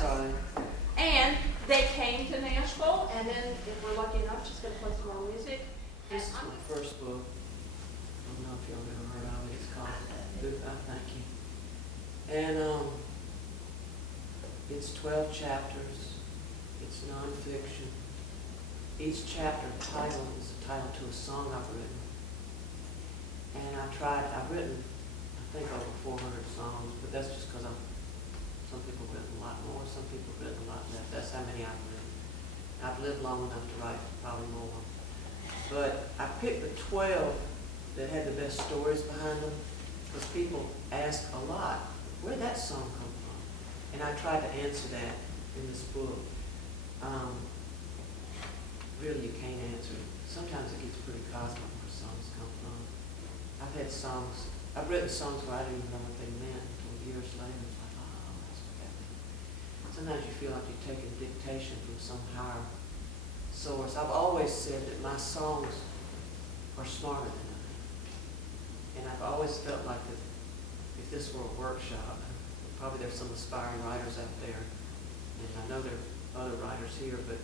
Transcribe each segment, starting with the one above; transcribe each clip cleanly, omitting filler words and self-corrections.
sorry. And they came to Nashville, and then if we're lucky enough, she's going to play some more music. This is my first book. I don't know if y'all ever heard of it. It's called Thank You. And it's 12 chapters. It's nonfiction. Each chapter title is a title to a song I've written. And I've written, I think, over 400 songs, but that's just because some people have written a lot more, some people have written a lot less. That's how many I've written. I've lived long enough to write probably more. But I picked the 12 that had the best stories behind them, because people ask a lot, where'd that song come from? And I tried to answer that in this book. Really, you can't answer it. Sometimes it gets pretty cosmic where songs come from. I've written songs where I didn't even know what they meant until years later. It's like, oh, that's what that means. Sometimes you feel like you're taking dictation from some higher source. I've always said that my songs are smarter than I am. And I've always felt like that if this were a workshop, probably there's some aspiring writers out there, and I know there are other writers here, but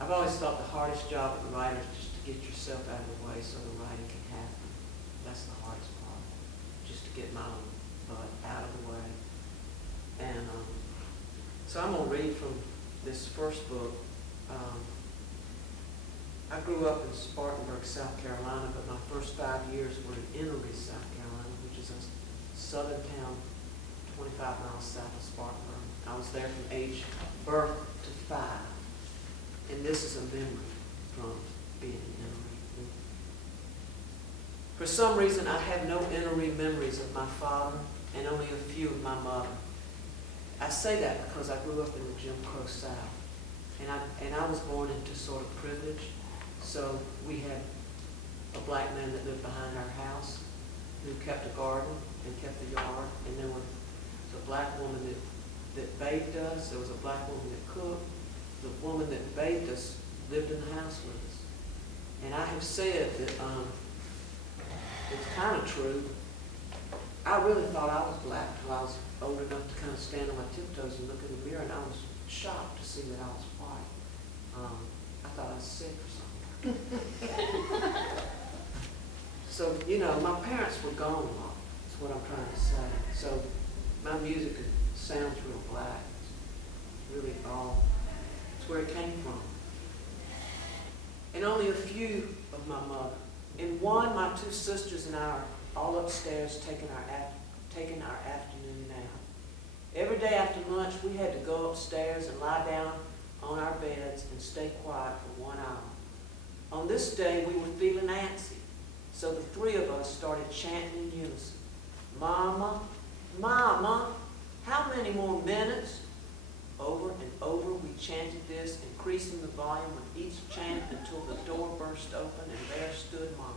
I've always thought the hardest job of the writer is just to get yourself out of the way so the writing can happen. That's the hardest part, just to get my own butt out of the way. And so I'm going to read from this first book. I grew up in Spartanburg, South Carolina, but my first 5 years were in Innery, South Carolina, which is a southern town 25 miles south of Spartanburg. I was there from age birth to 5. And this is a memory from being in Innery. For some reason, I have no Innery memories of my father and only a few of my mother. I say that because I grew up in the Jim Crow South. And I was born into sort of privilege. So we had a black man that lived behind our house who kept a garden and kept the yard. And there was a black woman that bathed us. There was a black woman that cooked. The woman that bathed us lived in the house with us. And I have said that it's kind of true. I really thought I was black until I was old enough to kind of stand on my tiptoes and look in the mirror, and I was shocked to see that I was white. I thought I was sick or something. So, my parents were gone a lot, is what I'm trying to say. So my music sounds real black. It's really all... where it came from. And only a few of my mother. In one, my 2 sisters and I are all upstairs taking our afternoon nap. Every day after lunch, we had to go upstairs and lie down on our beds and stay quiet for 1 hour. On this day, we were feeling antsy, so the 3 of us started chanting in unison. Mama, Mama, how many more minutes? Over and over we chanted this, increasing the volume of each chant until the door burst open and there stood Mama,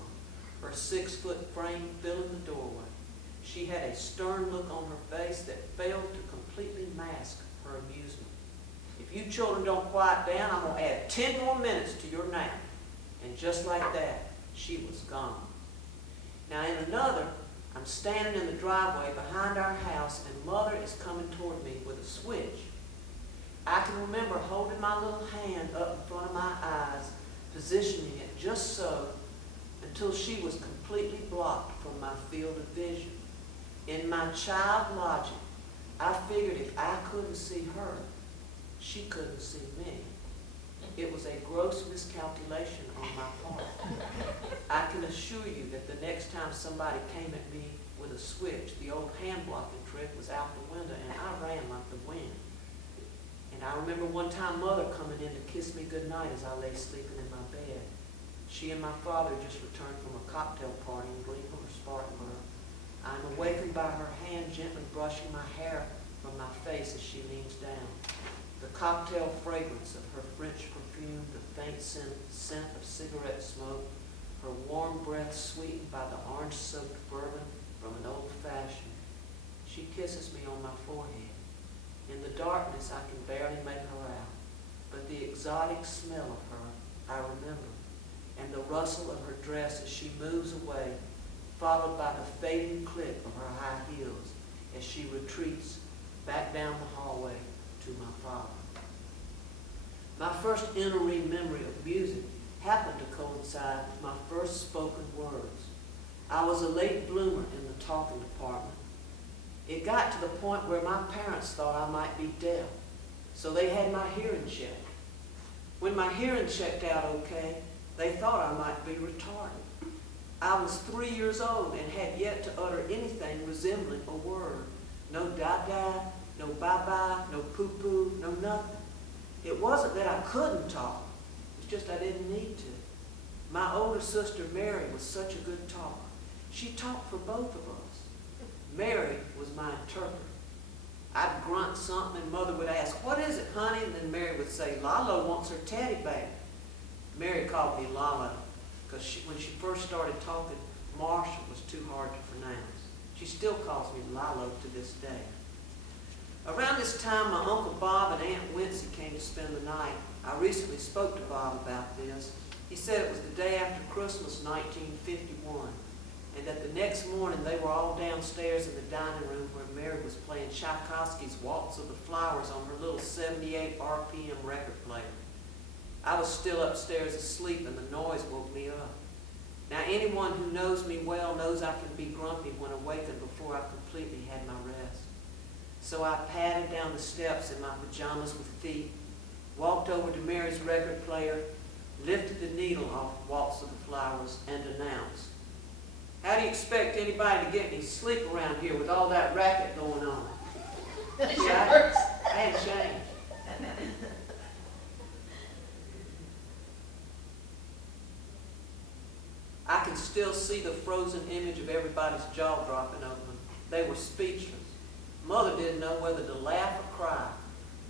her 6-foot frame filling the doorway. She had a stern look on her face that failed to completely mask her amusement. If you children don't quiet down, I'm going to add 10 more minutes to your nap. And just like that, she was gone. Now in another, I'm standing in the driveway behind our house and Mother is coming toward me with a switch. I can remember holding my little hand up in front of my eyes, positioning it just so, until she was completely blocked from my field of vision. In my child logic, I figured if I couldn't see her, she couldn't see me. It was a gross miscalculation on my part. I can assure you that the next time somebody came at me with a switch, the old hand blocking trick was out the window and I ran like the wind. And I remember one time Mother coming in to kiss me goodnight as I lay sleeping in my bed. She and my father just returned from a cocktail party in Gleeville or Spartanburg. I'm awakened by her hand gently brushing my hair from my face as she leans down. The cocktail fragrance of her French perfume, the faint scent of cigarette smoke, her warm breath sweetened by the orange-soaked bourbon from an old-fashioned. She kisses me on my forehead. In the darkness, I can barely make her out, but the exotic smell of her, I remember, and the rustle of her dress as she moves away, followed by the fading click of her high heels as she retreats back down the hallway to my father. My first in-ring memory of music happened to coincide with my first spoken words. I was a late bloomer in the talking department. It got to the point where my parents thought I might be deaf, so they had my hearing checked. When my hearing checked out okay, they thought I might be retarded. I was 3 years old and had yet to utter anything resembling a word. No da-da, no bye-bye, no poo-poo, no nothing. It wasn't that I couldn't talk, it's just I didn't need to. My older sister Mary was such a good talker. She talked for both of us. Mary was my interpreter. I'd grunt something and Mother would ask, "What is it, honey?" And then Mary would say, "Lalo wants her teddy bear." Mary called me Lalo because when she first started talking, Marshall was too hard to pronounce. She still calls me Lalo to this day. Around this time, my Uncle Bob and Aunt Wincy came to spend the night. I recently spoke to Bob about this. He said it was the day after Christmas, 1951, and that the next morning they were all downstairs in the dining room where Mary was playing Tchaikovsky's Waltz of the Flowers on her little 78 RPM record player. I was still upstairs asleep and the noise woke me up. Now anyone who knows me well knows I can be grumpy when awakened before I completely had my rest. So I padded down the steps in my pajamas with feet, walked over to Mary's record player, lifted the needle off Waltz of the Flowers, and announced, "How do you expect anybody to get any sleep around here with all that racket going on?" See, I had changed. I can still see the frozen image of everybody's jaw dropping open. They were speechless. Mother didn't know whether to laugh or cry.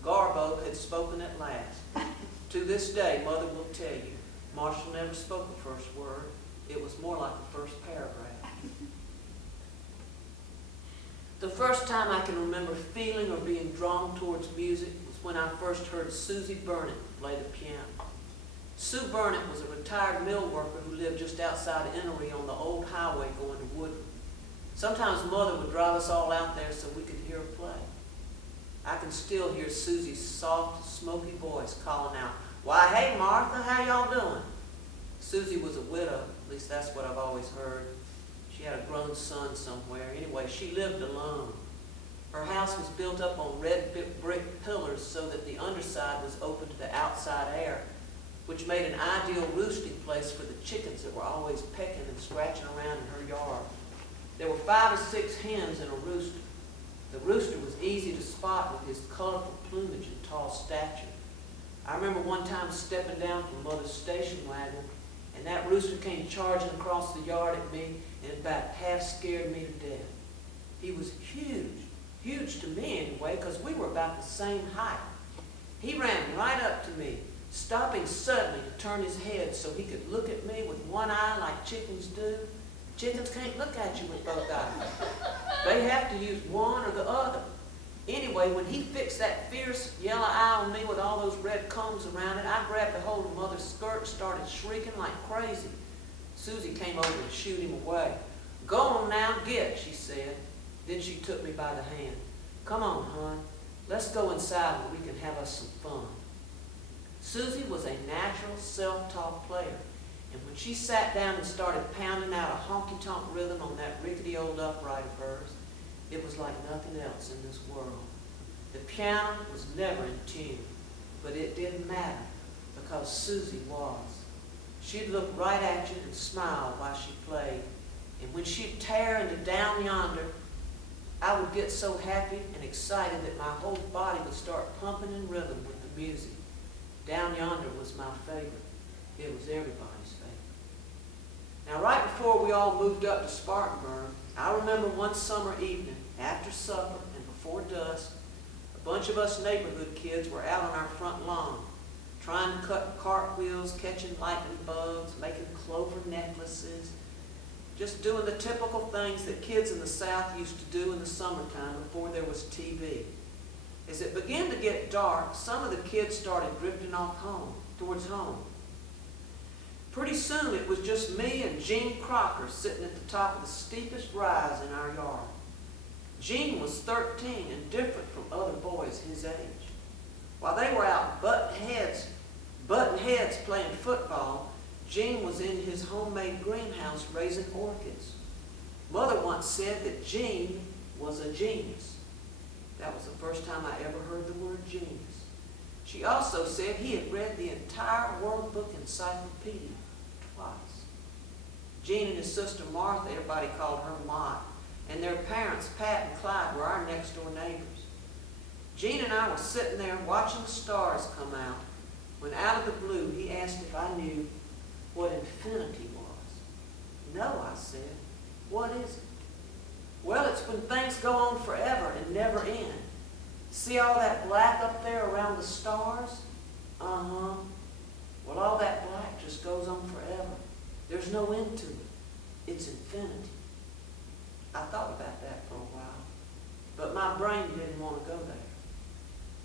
Garbo had spoken at last. To this day, Mother will tell you, Marshall never spoke a first word. It was more like the first paragraph. The first time I can remember feeling or being drawn towards music was when I first heard Susie Burnett play the piano. Sue Burnett was a retired mill worker who lived just outside of Ennery on the old highway going to Woodland. Sometimes Mother would drive us all out there so we could hear her play. I can still hear Susie's soft, smoky voice calling out, "Why, hey Martha, how y'all doing?" Susie was a widow, at least that's what I've always heard. She had a grown son somewhere. Anyway, she lived alone. Her house was built up on red brick pillars so that the underside was open to the outside air, which made an ideal roosting place for the chickens that were always pecking and scratching around in her yard. There were 5 or 6 hens and a rooster. The rooster was easy to spot with his colorful plumage and tall stature. I remember one time stepping down from Mother's station wagon, and that rooster came charging across the yard at me and about half scared me to death. He was huge to me anyway, because we were about the same height. He ran right up to me, stopping suddenly to turn his head so he could look at me with one eye like chickens do. Chickens can't look at you with both eyes. They have to use one or the other. Anyway, when he fixed that fierce yellow eye on me with all those red combs around it, I grabbed a hold of Mother's skirt and started shrieking like crazy. Susie came over and shooed him away. "Go on now, get," she said. Then she took me by the hand. "Come on, hon. Let's go inside where we can have us some fun." Susie was a natural self-taught player, and when she sat down and started pounding out a honky-tonk rhythm on that rickety old upright of hers, it was like nothing else in this world. The piano was never in tune, but it didn't matter because Susie was. She'd look right at you and smile while she played, and when she'd tear into Down Yonder, I would get so happy and excited that my whole body would start pumping in rhythm with the music. Down Yonder was my favorite. It was everybody's favorite. Now, right before we all moved up to Spartanburg, I remember one summer evening, after supper and before dusk, a bunch of us neighborhood kids were out on our front lawn, trying to cut cartwheels, catching lightning bugs, making clover necklaces, just doing the typical things that kids in the South used to do in the summertime before there was TV. As it began to get dark, some of the kids started drifting off towards home. Pretty soon it was just me and Gene Crocker sitting at the top of the steepest rise in our yard. Gene was 13 and different from other boys his age. While they were out butting heads playing football, Gene was in his homemade greenhouse raising orchids. Mother once said that Gene was a genius. That was the first time I ever heard the word genius. She also said he had read the entire World Book Encyclopedia twice. Gene and his sister Martha, everybody called her Mott, and their parents, Pat and Clyde, were our next door neighbors. Gene and I were sitting there watching the stars come out when out of the blue he asked if I knew what infinity was. No, I said. What is it? Well, it's when things go on forever and never end. See all that black up there around the stars? Uh-huh. Well, all that black just goes on forever. There's no end to it. It's infinity. I thought about that for a while, but my brain didn't want to go there.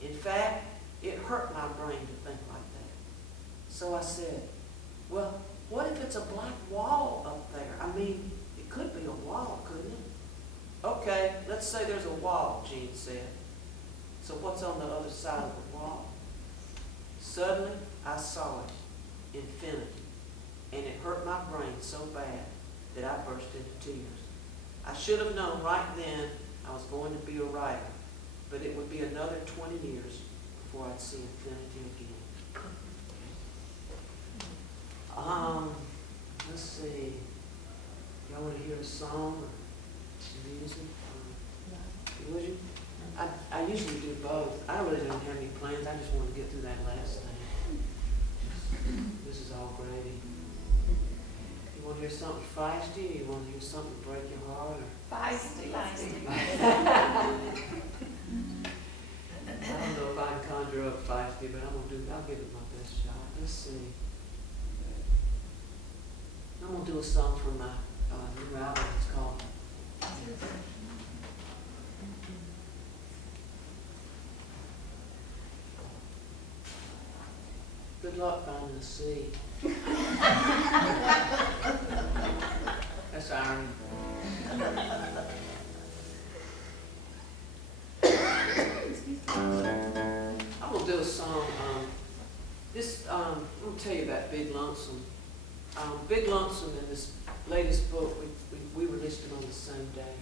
In fact, it hurt my brain to think like that. So I said, well, what if it's a black wall up there? I mean, it could be a wall, couldn't it? Okay, let's say there's a wall, Gene said. So what's on the other side of the wall? Suddenly, I saw it, infinity, and it hurt my brain so bad that I burst into tears. I should have known right then I was going to be a writer, but it would be another 20 years before I'd see infinity again. Let's see. Y'all want to hear a song or some music? Would you? I usually do both. I really don't have any plans. I just want to get through that last thing. This is all gravy. You want to hear something feisty, or you want to hear something to break your heart? Or? Feisty. I don't know if I can conjure up feisty, but I'll give it my best shot. Let's see. I'm going to do a song from my new album. It's called Good Luck Finding the Sea. That's irony. I'm going to do a song. I'm going to tell you about Big Lonesome. Big Lonesome in this latest book, we released it on the same day.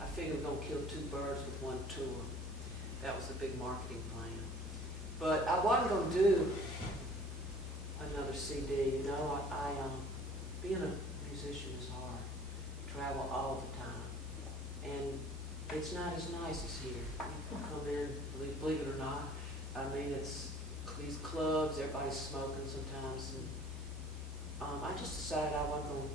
I figured we're going to kill two birds with one tour. That was the big marketing plan. But I wasn't going to do another CD. You know, being a musician is hard. Travel all the time. And it's not as nice as here. You come in, believe it or not, I mean, it's these clubs, everybody's smoking sometimes. And I just decided I wasn't going to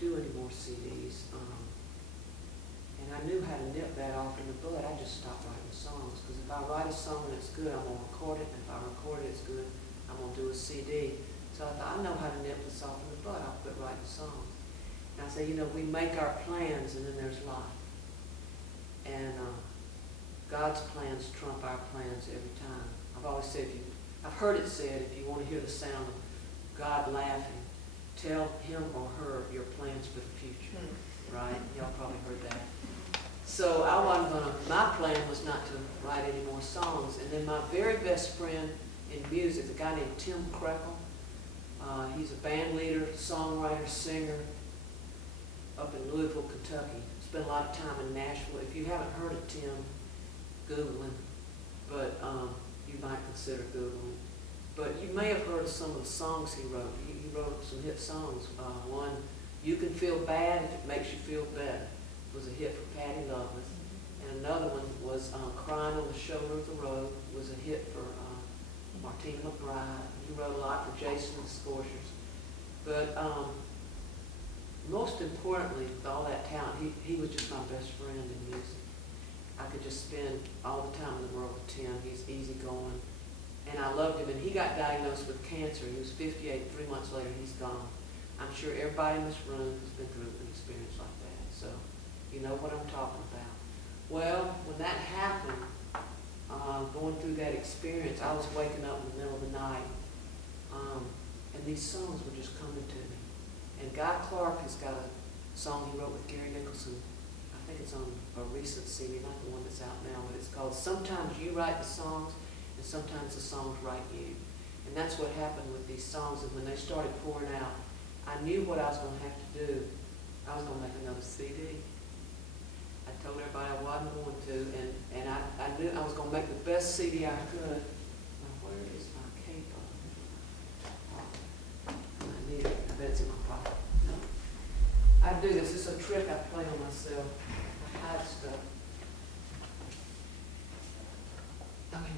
do any more CDs. And I knew how to nip that off in the bud. I just stopped writing songs. Because if I write a song and it's good, I'm going to record it. And if I record it, it's good, I'm going to do a CD. So I thought, I know how to nip this off in the bud. I'll quit writing songs. And I say, you know, we make our plans and then there's life. And God's plans trump our plans every time. I've always said, I've heard it said, if you want to hear the sound of God laughing, tell him or her your plans for the future. Right? Y'all probably heard that. So I wasn't going to, my plan was not to write any more songs. And then my very best friend in music, a guy named Tim Krekel, he's a band leader, songwriter, singer up in Louisville, Kentucky. Spent a lot of time in Nashville. If you haven't heard of Tim, Google him. But you might consider Googling. But you may have heard of some of the songs he wrote. He wrote some hit songs. One, You Can Feel Bad If It Makes You Feel Better, was a hit for Patty Loveless. And another one was Crying on the Shoulder of the Road, was a hit for Martina McBride. He wrote a lot for Jason and the Scorchers. But most importantly, with all that talent, he was just my best friend in music. I could just spend all the time in the world with Tim. He's easygoing. And I loved him. And he got diagnosed with cancer. He was 58. 3 months later, he's gone. I'm sure everybody in this room has been through an experience like that. So you know what I'm talking about. Well, when that happened, going through that experience, I was waking up in the middle of the night. And these songs were just coming to me. And Guy Clark has got a song he wrote with Gary Nicholson. I think it's on a recent CD, not the one that's out now, but it's called Sometimes You Write the Songs and Sometimes the Songs Write You. And that's what happened with these songs, and when they started pouring out, I knew what I was going to have to do. I was going to make another CD. I told everybody I wasn't going to, and I knew I was going to make the best CD I could. Now, where is my capo? I need it. I bet it's in my pocket. No. I do this. It's a trick I play on myself. I hide stuff. Okay,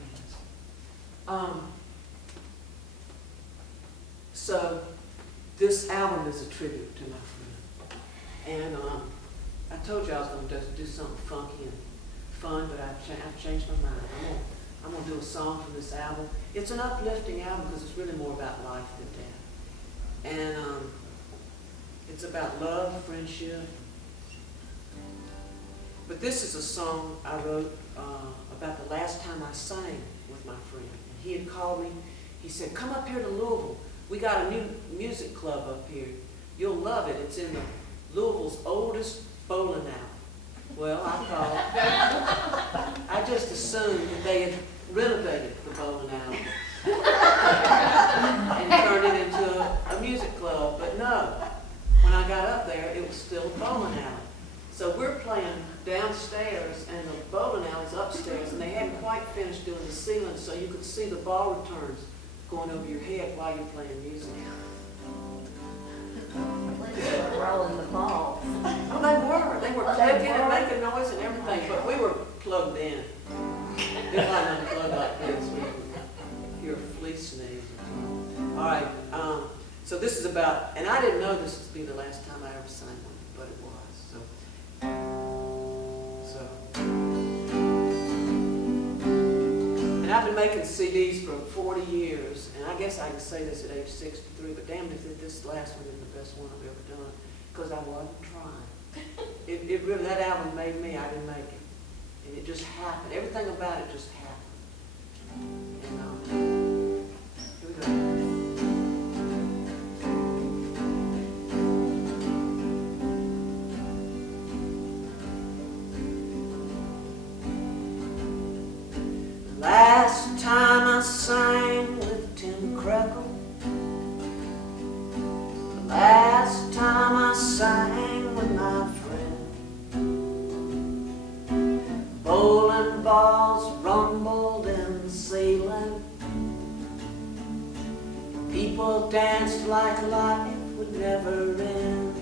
so this album is a tribute to my friend. And I told you I was going to do something funky and fun, but I've changed my mind. I'm going to do a song from this album. It's an uplifting album because it's really more about life than death. And it's about love, friendship. But this is a song I wrote about the last time I sang with my friend. And he had called me. He said, come up here to Louisville. We got a new music club up here. You'll love it. It's in Louisville's oldest bowling alley. Well, I thought, I just assumed that they had renovated the bowling alley and turned it into a music club. But no, when I got up there, it was still a bowling alley. So we're playing downstairs and the bowling alley's upstairs, and they hadn't quite finished doing the ceiling, so you could see the ball returns going over your head while you're playing music. Rolling the ball. Oh, they were clicking and making noise and everything, but we were plugged in. If I unplugged like this, we would hear a flea sneeze. All right, so this is about, and I didn't know this would be the last time I ever sang one, but it was. And I've been making CDs for 40 years, and I guess I can say this at age 63, but damn if this last one is the best one I've ever done, because I wasn't trying. It really, that album made me, I didn't make it. And it just happened. Everything about it just happened. And here we go. Last time I sang with Tim Creckle, the last time I sang with my friend, bowling balls rumbled in the ceiling, people danced like life would never end.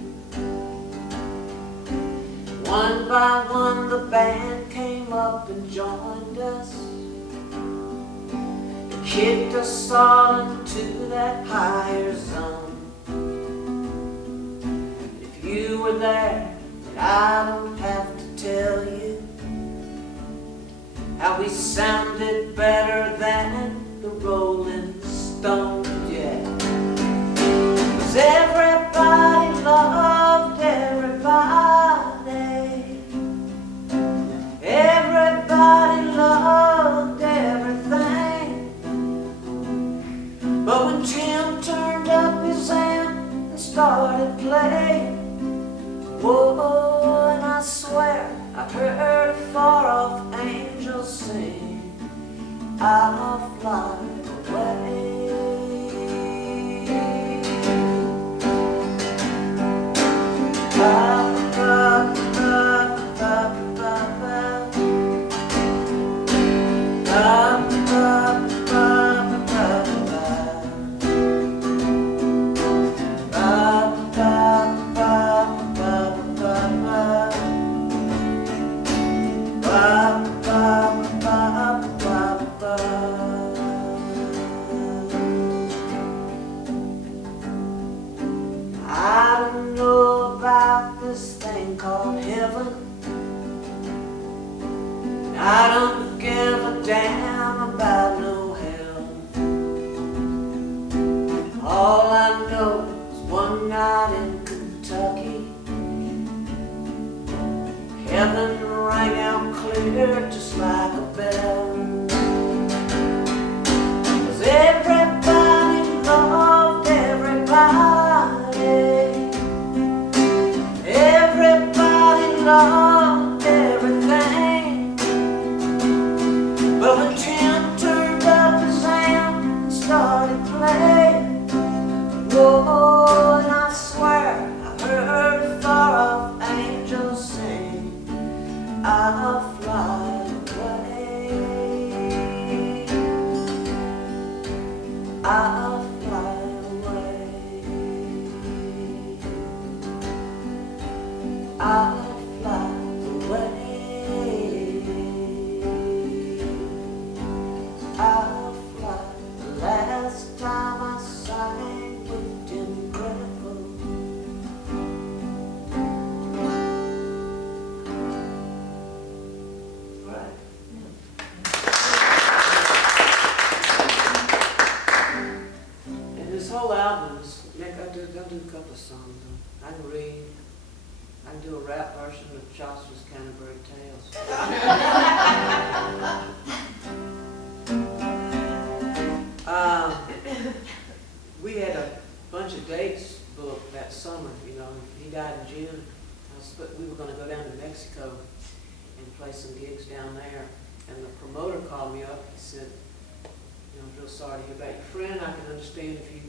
One by one the band came up and joined us, kicked us all into that higher zone. If you were there, then I don't have to tell you how we sounded better than the Rolling Stones, yeah. 'Cause everybody loved everybody. Everybody loved everything. But when Tim turned up his amp and started playing, whoa, and I swear I heard a far-off angel sing, I'll fly away. the temp turned up his amp and started playing. Whoa, and I swear I heard a far-off angel sing, I'll fly away, I'll fly away, I'll fly away, I'll fly. The last time I sang looked incredible. Right. And this whole album is, Nick, I'll do a couple of songs. I can read. I can do a rap version of Chaucer's Canterbury Tales. We had a bunch of dates booked that summer, you know. He died in June. We were going to go down to Mexico and play some gigs down there. And the promoter called me up. He said, you know, I'm real sorry to hear about your friend. I can understand if you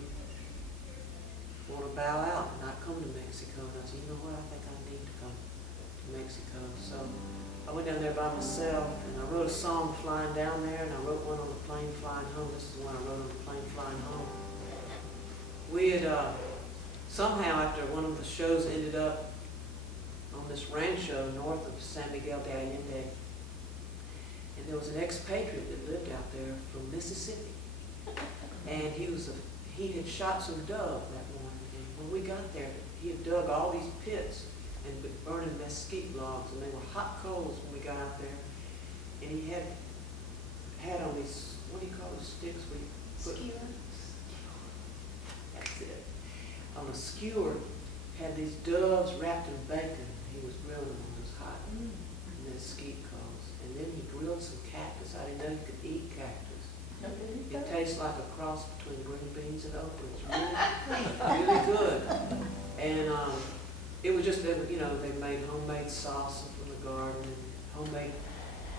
want to bow out and not come to Mexico. And I said, you know what, I think I need to come to Mexico. So I went down there by myself, and I wrote a song flying down there, and I wrote one on the plane flying home. This is the one I wrote on the plane flying home. We had, somehow after one of the shows ended up on this rancho north of San Miguel de Allende, and there was an expatriate that lived out there from Mississippi. And he had shot some dove that morning, and when we got there, he had dug all these pits and been burning mesquite logs, and they were hot coals when we got out there. And he had on these, what do you call those sticks we put? Skewer. That's it. On a skewer, had these doves wrapped in bacon. He was grilling them on those hot mesquite coals. And then he grilled some cactus. I didn't know you could eat cactus. It tastes like a cross between green beans and okra. It's really, really good. And it was just, you know, they made homemade salsa from the garden and homemade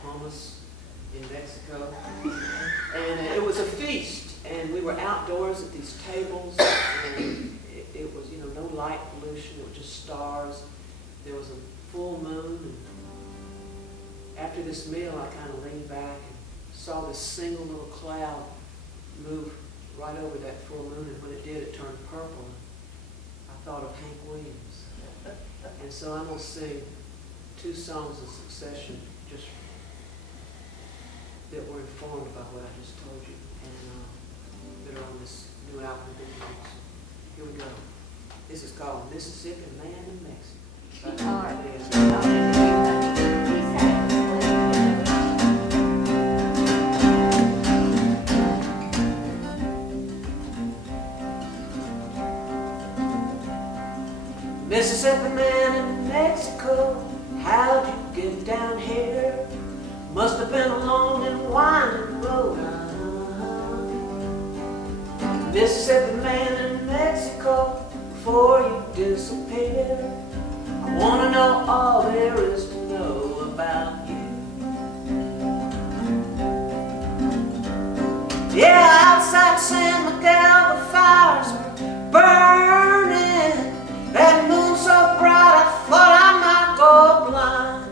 hummus in Mexico. And it was a feast. And we were outdoors at these tables. And it was, you know, no light pollution. It was just stars. There was a full moon. And after this meal, I kind of leaned back and saw this single little cloud move right over that full moon, and when it did, it turned purple. I thought of Hank Williams. And so I'm going to sing two songs in succession just that were informed by what I just told you, and that are on this new album. Here we go. This is called Mississippi Man in Mexico. All right. Mississippi man in Mexico, how'd you get down here? Must have been a long and winding road. Mississippi man in Mexico, before you disappear, I want to know all there is to know about you. Yeah, outside San Miguel, the fires were burning. That moon so bright, I thought I might go blind.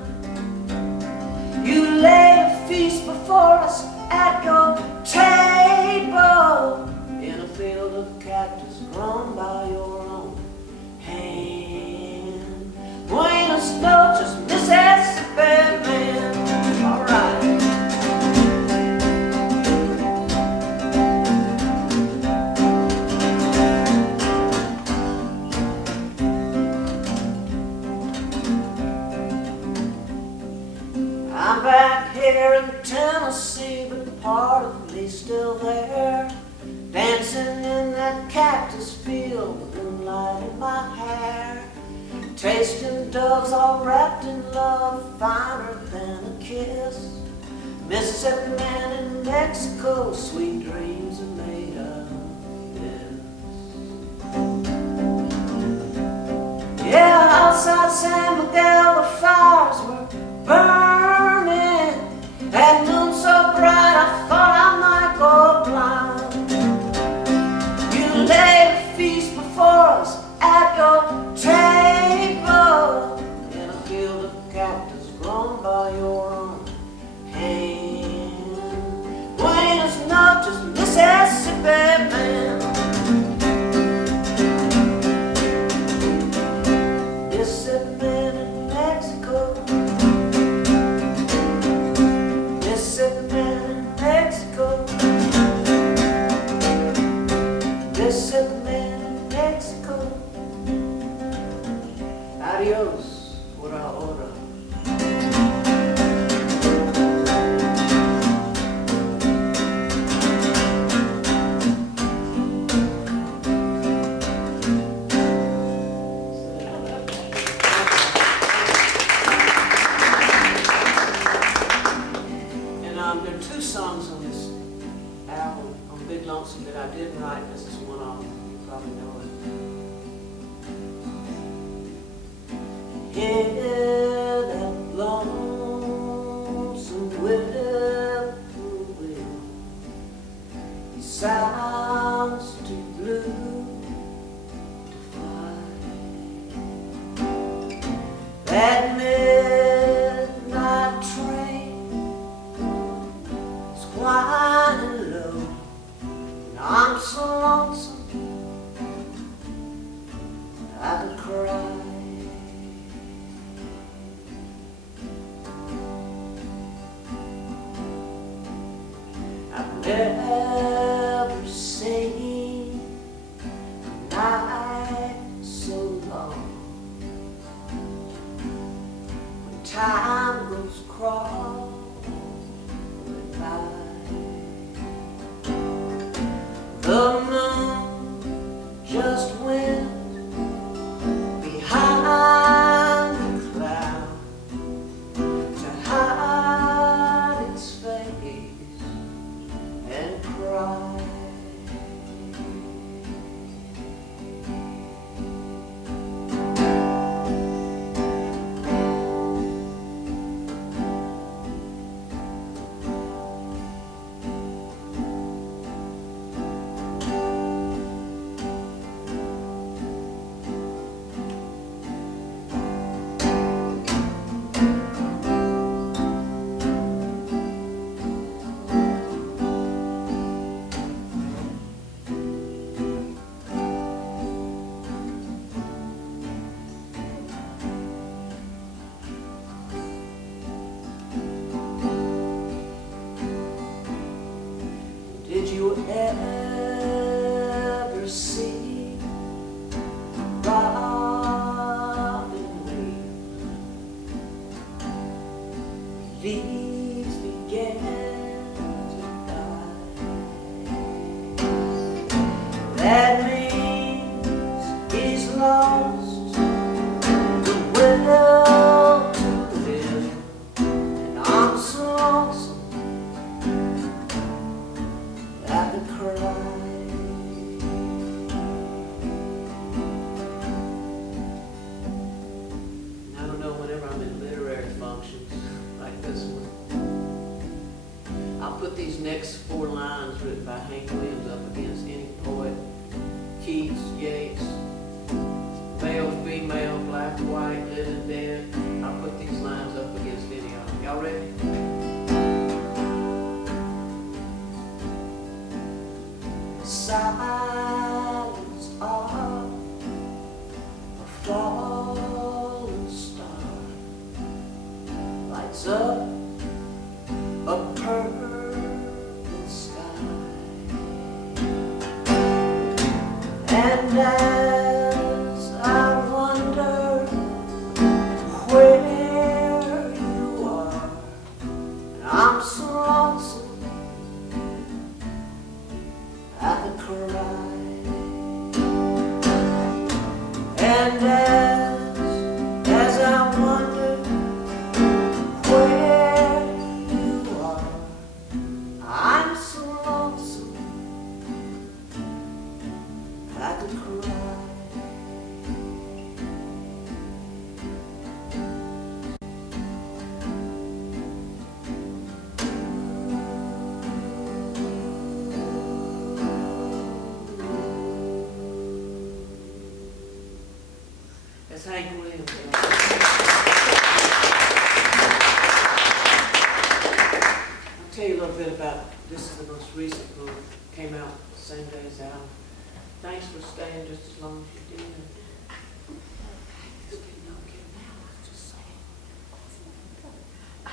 You laid a feast before us at your table, in a field of cactus grown by your own hand. Buenos noches, Mississippi man. All right. I'm back here in Tennessee, but part of me's still there, dancing in that cactus field with moonlight in my hair, tasting doves all wrapped in love, finer than a kiss. Mississippi man in Mexico, sweet dreams are made of this. Yeah, outside San Miguel, the fires were burning. That moon so bright, is not just Mississippi man. Mississippi man in Mexico. Mississippi man in Mexico. Mississippi man in Mexico. Adios, por ahora. There are two songs on this album, on Big Lonesome, that I did write. This is one of them. You probably know it. Hear that lonesome whippoorwill. He sounds too blue to fly. That midnight train is whining low, and I'm so lonesome I could cry. I've never seen a night so long, when time goes crawling by. The moon just went behind the cloud to hide its face and cry. Did you ever see robin weep? Leaves began to die. That means he's lost the will to live, and I'm so lonesome I could cry. I don't know, whenever I'm in literary functions like this one, I'll put these next 4 lines written by Hank Williams up against any poet, Keats, Yeats, male, female, black, white, living, dead. I'll put these lines up against any of them. Y'all ready? Silence of a fallen star lights up a purple sky, and as I wonder where you are, I'm so lonesome I could cry. And as I wonder where you are, I'm so lonesome I could cry. That's Hank Williams. I'll tell you a little bit about this is the most recent book, came out the same day as Alan. Thanks for staying just as long as you did. It's getting okay now, I'm just saying. I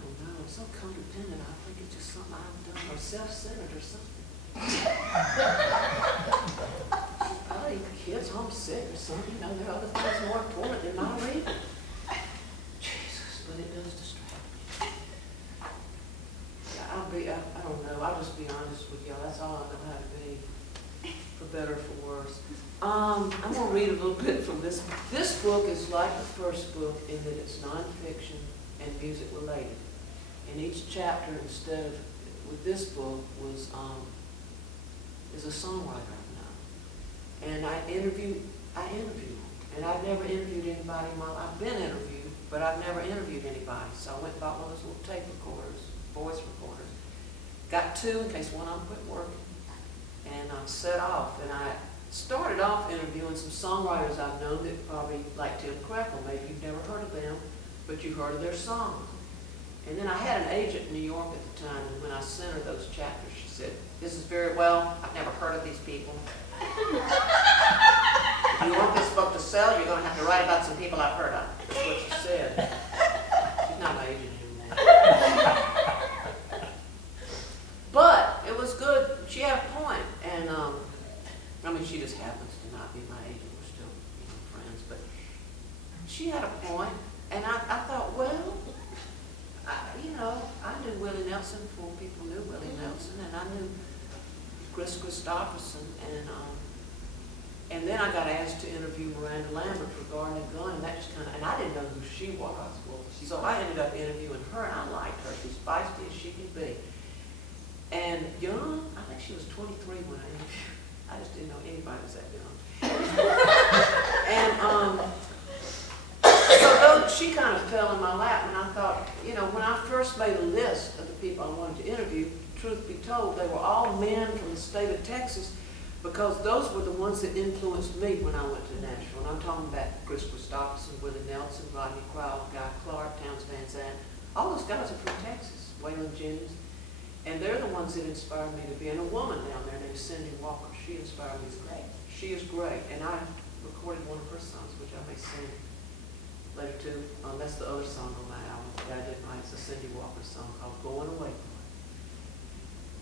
don't know, I'm so codependent, I think it's just something I've done, or self-centered or something. Probably kids homesick or something, you know, there are other things more important than my reading. Jesus, but it does distract me. Yeah, I don't know, I'll just be honest with y'all, that's all I know how to be, for better or for worse. I'm gonna read a little bit from this. This book is like the first book in that it's nonfiction and music related. And each chapter, instead of, with this book, is a songwriter I've known. And I interview, and I've never interviewed anybody in my life. I've been interviewed, but I've never interviewed anybody. So I went and bought one of those little tape recorders, voice recorders. Got two in case one of them quit working. And I set off, and I started off interviewing some songwriters I've known that probably, like Tim Crackle, maybe you've never heard of them, but you've heard of their songs. And then I had an agent in New York at the time, and when I sent her those chapters, she said, "This is very well, I've never heard of these people. If you want this book to sell, you're going to have to write about some people I've heard of." That's what she said. She's not my agent anymore. But it was good. She had a point. And, I mean, she just happens to not be my agent. We're still, friends. But she had a point. And I thought, well, I knew Willie Nelson before people knew Willie Nelson. And I knew Chris Christopherson. And then I got asked to interview Miranda Lambert for Garden and Gun. And that just and I didn't know who she was. So I ended up interviewing her. And I liked her. She's feisty as she could be. And young, I think she was 23 when I interviewed. I just didn't know anybody was that young. And so she kind of fell in my lap, and I thought, when I first made a list of the people I wanted to interview, truth be told, they were all men from the state of Texas, because those were the ones that influenced me when I went to Nashville. And I'm talking about Chris Christopherson, Willie Nelson, Rodney Crowell, Guy Clark, Townes Van Zandt. All those guys are from Texas, Waylon Jennings. And they're the ones that inspired me to be. And a woman down there named Cindy Walker, she inspired me. She is great. And I recorded one of her songs, which I may sing later too. That's the other song on my album that I didn't write. It's a Cindy Walker song called Going Away.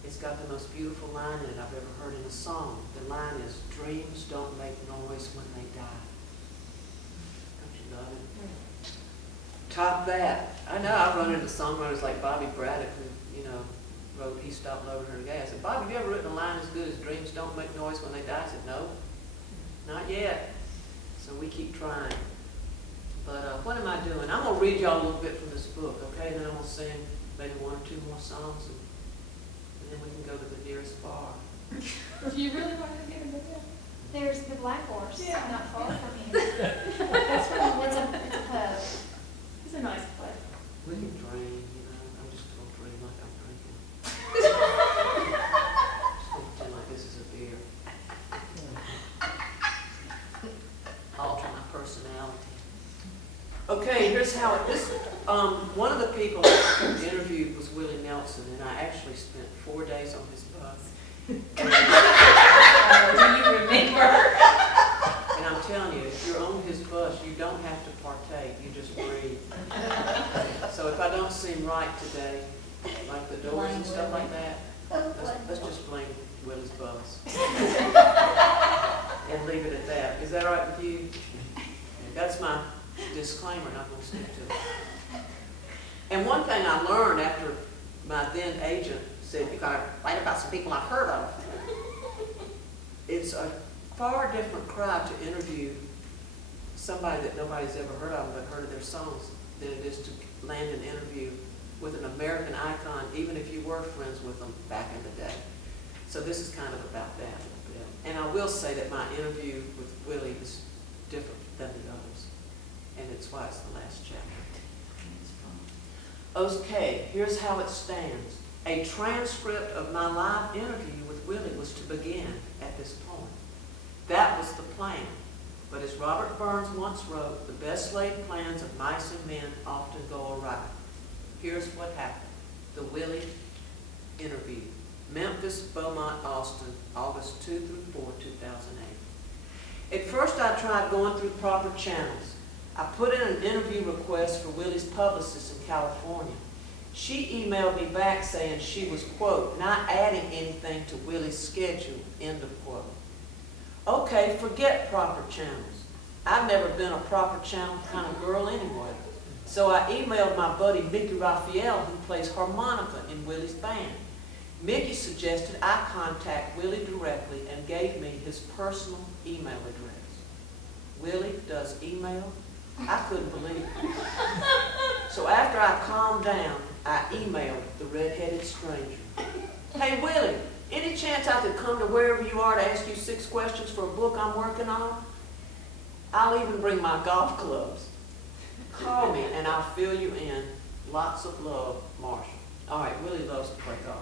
It's got the most beautiful line in it I've ever heard in a song. The line is, "Dreams don't make noise when they die." Don't you love it? Top that. I know I've run into songwriters like Bobby Braddock, who, wrote He Stopped Loving Her Today. I said, "Bobby, have you ever written a line as good as dreams don't make noise when they die?" I said, "No, not yet." So we keep trying. But what am I doing? I'm going to read y'all a little bit from this book, okay? Then I'm going to sing maybe one or two more songs, and then we can go to the nearest bar. Do you really want to get into that? There's the Black Horse, Yeah. not far from here. That's where it's a pub. It's a nice place. We can drain, I'm just going to drain like I'm drinking. Just going to pretend like this is a beer. Alter my personality. Okay, here's how one of the people I interviewed was Willie Nelson, and I actually spent 4 days on his bus. Do you remember? And I'm telling you, if you're on his bus, you don't have to partake, you just breathe. So if I don't seem right today, like the doors and stuff like that, let's just blame Willie's bus. And leave it at that. Is that all right with you? That's my disclaimer, and I'm going to stick to it. And one thing I learned after my then agent said, "You got to write about some people I've heard of." It's a far different crowd to interview somebody that nobody's ever heard of but heard of their songs than it is to land an interview with an American icon, even if you were friends with them back in the day. So this is kind of about that a little bit. And I will say that my interview with Willie was different than the others. And it's why it's the last chapter. Okay, here's how it stands. A transcript of my live interview with Willie was to begin at this point. That was the plan. But as Robert Burns once wrote, the best laid plans of mice and men often go awry. Here's what happened. The Willie interview. Memphis, Beaumont, Austin, August 2 through 4, 2008. At first I tried going through proper channels. I put in an interview request for Willie's publicist in California. She emailed me back saying she was, quote, not adding anything to Willie's schedule, end of quote. Okay, forget proper channels. I've never been a proper channel kind of girl anyway. So I emailed my buddy Mickey Raphael, who plays harmonica in Willie's band. Mickey suggested I contact Willie directly and gave me his personal email address. Willie does email? I couldn't believe it. So after I calmed down, I emailed the red-headed stranger. Hey Willie, any chance I could come to wherever you are to ask you 6 questions for a book I'm working on? I'll even bring my golf clubs. Call me and I'll fill you in. Lots of love, Marshall. All right, Willie loves to play golf.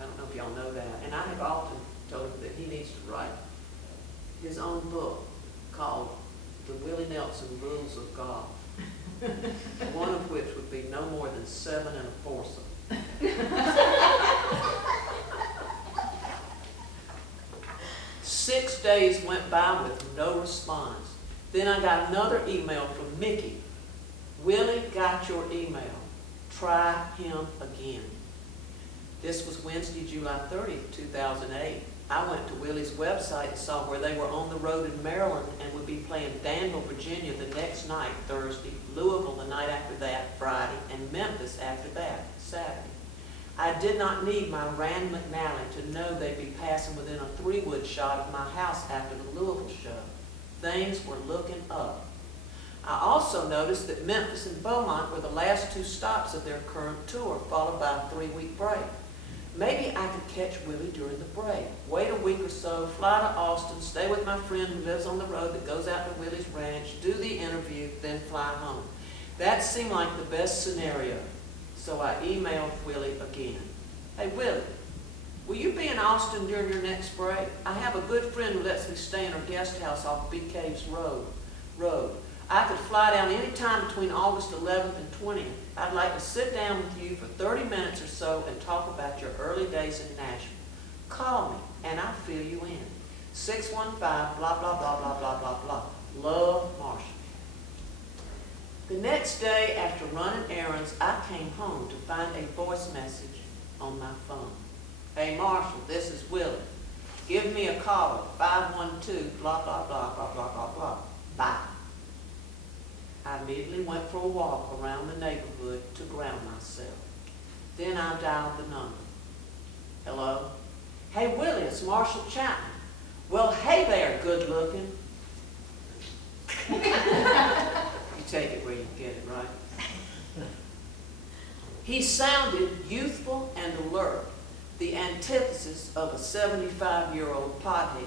I don't know if y'all know that. And I have often told him that he needs to write his own book called The Willie Nelson Rules of Golf. One of which would be no more than 7 and a foursome. 6 days went by with no response. Then I got another email from Mickey. Willie got your email. Try him again. This was Wednesday, July 30th, 2008. I went to Willie's website and saw where they were on the road in Maryland and would be playing Danville, Virginia the next night, Thursday, Louisville the night after that, Friday, and Memphis after that, Saturday. I did not need my Rand McNally to know they'd be passing within a 3-wood shot of my house after the Louisville show. Things were looking up. I also noticed that Memphis and Beaumont were the last 2 stops of their current tour, followed by a 3-week break. Maybe I could catch Willie during the break, wait a week or so, fly to Austin, stay with my friend who lives on the road that goes out to Willie's ranch, do the interview, then fly home. That seemed like the best scenario, so I emailed Willie again. Hey Willie, will you be in Austin during your next break? I have a good friend who lets me stay in her guest house off Big Caves Road. I could fly down any time between August 11th and 20th. I'd like to sit down with you for 30 minutes or so and talk about your early days in Nashville. Call me and I'll fill you in. 615 blah, blah, blah, blah, blah, blah, blah. Love, Marshall. The next day, after running errands, I came home to find a voice message on my phone. Hey Marshall, this is Willie. Give me a call at 512 blah, blah, blah, blah, blah, blah, blah. Bye. I immediately went for a walk around the neighborhood to ground myself. Then I dialed the number. Hello? Hey Willie, it's Marshall Chapman. Well, hey there, good looking. You take it where you get it, right? He sounded youthful and alert, the antithesis of a 75-year-old pothead.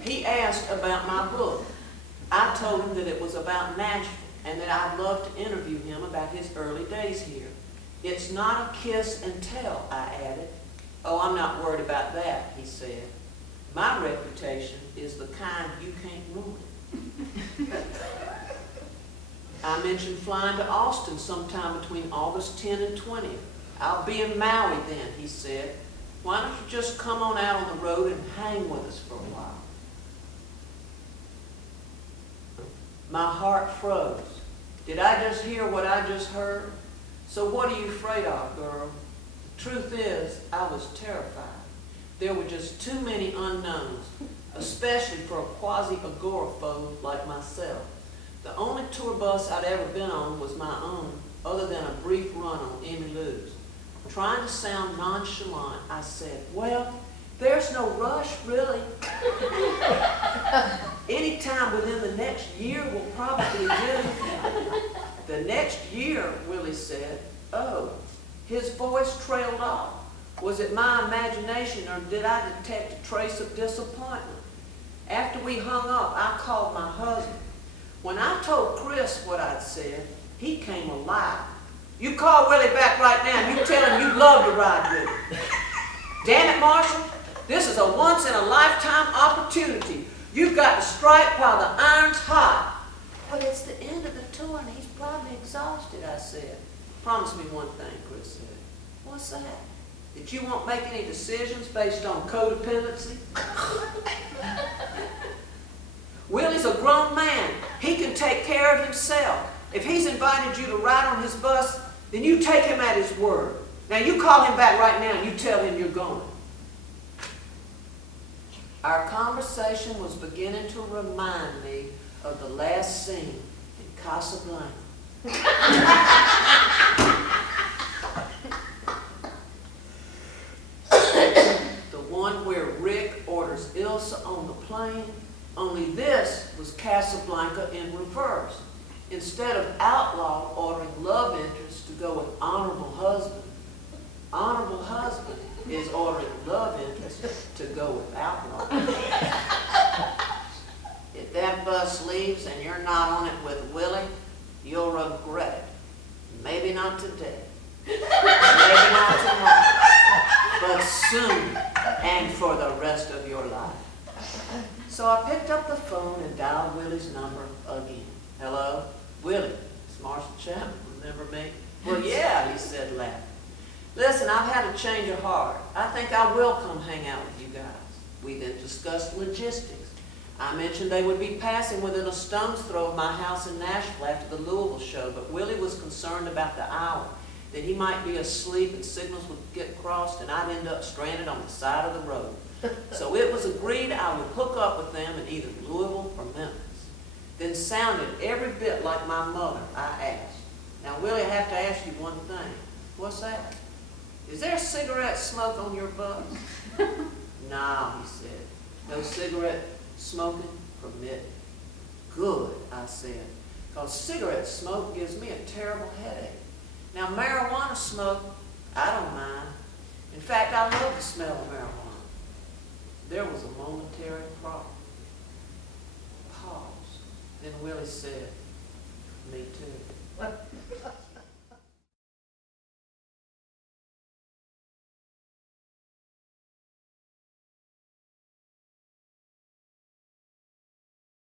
He asked about my book. I told him that it was about Nashville and that I'd love to interview him about his early days here. It's not a kiss and tell, I added. Oh, I'm not worried about that, he said. My reputation is the kind you can't ruin. I mentioned flying to Austin sometime between August 10 and 20th. I'll be in Maui then, he said. Why don't you just come on out on the road and hang with us for a while? My heart froze. Did I just hear what I just heard? So what are you afraid of, girl? The truth is, I was terrified. There were just too many unknowns, especially for a quasi-agoraphobe like myself. The only tour bus I'd ever been on was my own, other than a brief run on Emmy Lou's. Trying to sound nonchalant, I said, well, there's no rush, really. Any time within the next year will probably do. The next year, Willie said. Oh, his voice trailed off. Was it my imagination or did I detect a trace of disappointment? After we hung up, I called my husband. When I told Chris what I'd said, he came alive. You call Willie back right now and you tell him you'd love to ride with him. Damn it, Marshall. This is a once-in-a-lifetime opportunity. You've got to strike while the iron's hot. But it's the end of the tour and he's probably exhausted, I said. Promise me one thing, Chris said. What's that? That you won't make any decisions based on codependency? Willie's a grown man. He can take care of himself. If he's invited you to ride on his bus, then you take him at his word. Now you call him back right now and you tell him you're going. Our conversation was beginning to remind me of the last scene in Casablanca. The one where Rick orders Ilsa on the plane, only this was Casablanca in reverse. Instead of outlaw ordering love interest to go with honorable husband is ordering love interest to go with outlaw. If that bus leaves and you're not on it with Willie, you'll regret it. Maybe not today, maybe not tomorrow, but soon and for the rest of your life. So I picked up the phone and dialed Willie's number again. Hello? Willie, it's Marshall Chapman. Remember me? Well, yeah, he said, laughing. Listen, I've had a change of heart. I think I will come hang out with you guys. We then discussed logistics. I mentioned they would be passing within a stone's throw of my house in Nashville after the Louisville show, but Willie was concerned about the hour, that he might be asleep and signals would get crossed and I'd end up stranded on the side of the road. So it was agreed I would hook up with them in either Louisville or Memphis. Then sounded every bit like my mother, I asked. Now, Willie, I have to ask you one thing. What's that? Is there cigarette smoke on your bus? No, he said. No cigarette smoking permitted. Good, I said, because cigarette smoke gives me a terrible headache. Now, marijuana smoke, I don't mind. In fact, I love the smell of marijuana. There was a momentary pause. Then Willie said, me too.